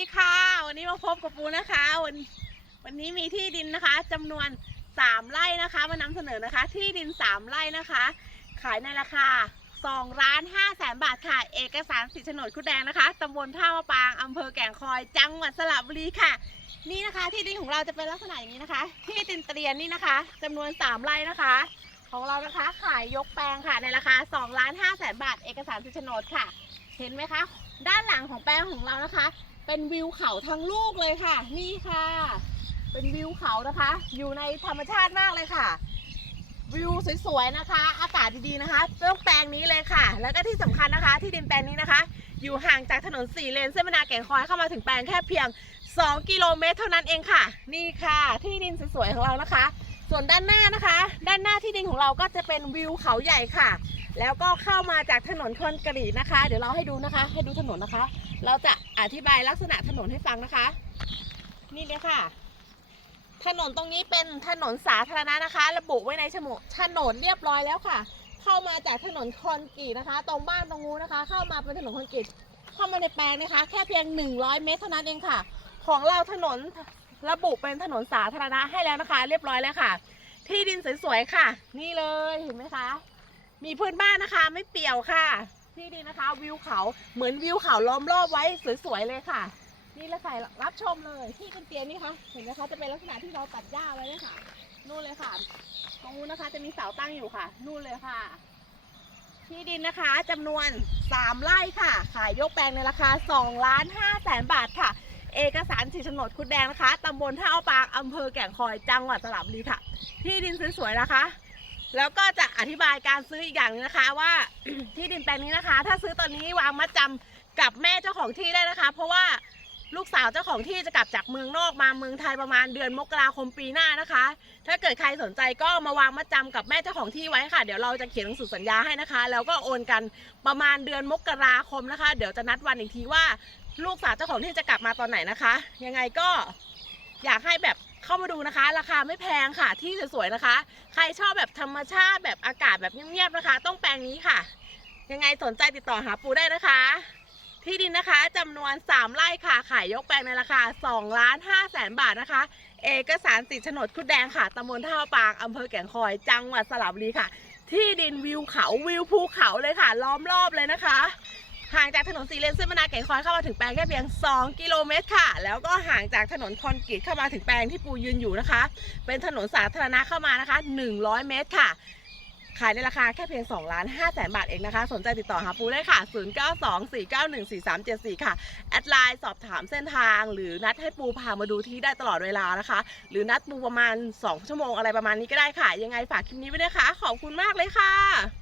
ดีค่ะ วันนี้มาพบกับปูนะคะ วันวันนี้มีที่ดินนะคะจำนวน3ไร่นะคะ มานำเสนอนะคะ ที่ดิน3ไร่นะคะ ขายในราคา2ล้าน5แสนบาทค่ะ เอกสารสิทธิ์โฉนดคุดแดงนะคะตำบลท่ามะปางอำเภอแก่งคอย จังหวัดสระบุรีค่ะ นี่นะคะ ที่ดินของเราจะเป็นลักษณะอย่างนี้นะคะ ที่ดินเตรียนนี่นะคะจำนวน3ไร่นะคะ ของเรานะคะ ขายยกแปลงค่ะในราคา2ล้าน5แสนบาท เอกสารสิทธิ์โฉนดค่ะ เห็นไหมคะ ด้านหลังของแปลงของเรานะคะ เป็นวิวเขาทั้งลูกเลยค่ะ นี่ค่ะ เป็นวิวเขานะคะ อยู่ในธรรมชาติมากเลยค่ะ วิวสวยๆนะคะ อากาศดีๆนะคะต้องแปลงนี้เลยค่ะ แล้วก็ที่สำคัญนะคะ ที่ดินแปลงนี้นะคะ อยู่ห่างจากถนนสี่เลนเส้นบรรณาแก่งคอยเข้ามาถึงแปลงแค่เพียง 2 กิโลเมตรเท่านั้นเองค่ะ นี่ค่ะ ที่ดินสวยๆของเรานะคะ ส่วนด้านหน้านะคะ ด้านหน้าที่ดินของเราก็จะเป็นวิวเขาใหญ่ค่ะ แล้วก็เข้ามาจากถนนคอนกรีตนะคะ เดี๋ยวเราให้ดูนะคะ ให้ดูถนนนะคะ เราจะอธิบายลักษณะถนนให้ฟังนะคะ นี่เลยค่ะ ถนนตรงนี้เป็นถนนสาธารณะนะคะ ระบุไว้ในฉมโฉนดเรียบร้อยแล้วค่ะ เข้ามาจากถนนคอนกรีตนะคะ ตรงบ้านตรงนู้นนะคะ เข้ามาเป็นถนนคอนกรีตเข้ามาในแปลงนะคะ แค่เพียง 100 เมตรเท่านั้นเองค่ะ ของเราถนน ระบุเป็นถนนสาธารณะให้แล้วนะคะ เรียบร้อยแล้วค่ะ ที่ดินสวยๆค่ะ นี่เลยเห็นไหมคะ มีพื้นบ้านนะคะไม่เปี่ยวค่ะ ที่ดินนะคะวิวเขาเหมือนวิวเขาล้อมรอบไว้สวยๆเลยค่ะ นี่ละค่ะรับชมเลยที่เป็นเตียงนี่คะเห็นไหมคะจะเป็นลักษณะที่เราตัดหญ้าไว้เลยค่ะนู่นเลยค่ะตรงนู้นนะคะจะมีเสาตั้งอยู่ค่ะ นู่นเลยค่ะ ที่ดินนะคะจำนวน 3 ไร่ค่ะ ขายยกแปลงในราคา2ล้าน5แสนบาทค่ะ เอกสารสิทธิ์โฉนดคุดแดงนะคะตำบลท่าเอาปางอำเภอแก่งคอยจังหวัดสระบุรีค่ะ ที่ดินสวยๆนะคะ แล้วก็จะอธิบายการซื้ออีกอย่างหนึงนะคะ ว่าที่ดินแปลงนี้นะคะ ถ้าซื้อตอนนี้วางมัดจำกับแม่เจ้าของที่ได้นะคะ เพราะว่าลูกสาวเจ้าของที่จะกลับจากเมืองนอกมาเมืองไทยประมาณเดือนมกราคมปีหน้านะคะ ถ้าเกิดใครสนใจก็มาวางมัดจำกับแม่เจ้าของที่ไว้ค่ะ เดี๋ยวเราจะเขียนหนังสือสัญญาให้นะคะ แล้วก็โอนกันประมาณเดือนมกราคมนะคะ เดี๋ยวจะนัดวันอีกทีว่า ลูกสาวเจ้าของที่จะกลับมาตอนไหนนะคะ ยังไงก็อยากให้แบบเข้ามาดูนะคะ ราคาไม่แพงค่ะ ที่สวยๆนะคะ ใครชอบแบบธรรมชาติแบบอากาศแบบเงียบๆนะคะ ต้องแปลงนี้ค่ะ ยังไงสนใจติดต่อหาปูได้นะคะ ที่ดินนะคะจำนวน 3 ไร่ค่ะ ขายยกแปลงในราคา2ล้าน5แสนบาทนะคะ เอกสารสิทธิ์โฉนดคุดแดงค่ะตำบลท่าปางอำเภอแก่งคอย จังหวัดสระบุรีค่ะ ที่ดินวิวเขาวิวภูเขาเลยค่ะ ล้อมรอบเลยนะคะ ห่างจากถนนสีเลนเส้นมนาแก่คอยเข้ามาถึงแปลงแค่เพียง 2 กิโลเมตรค่ะ แล้วก็ห่างจากถนนคอนกรีตเข้ามาถึงแปลงที่ปูยืนอยู่นะคะ เป็นถนนสาธารณะเข้ามานะคะ 100 เมตรค่ะ ขายในราคาแค่เพียง2ล้าน5แสนบาทเองนะคะ สนใจติดต่อหาปูได้ค่ะ 0924914374 ค่ะ แอดไลน์สอบถามเส้นทาง หรือนัดให้ปูพามาดูที่ได้ตลอดเวลานะคะ หรือนัดปูประมาณ 2 ชั่วโมงอะไรประมาณนี้ก็ได้ค่ะ ยังไงฝากคลิปนี้ไว้นะคะ ขอบคุณมากเลยค่ะ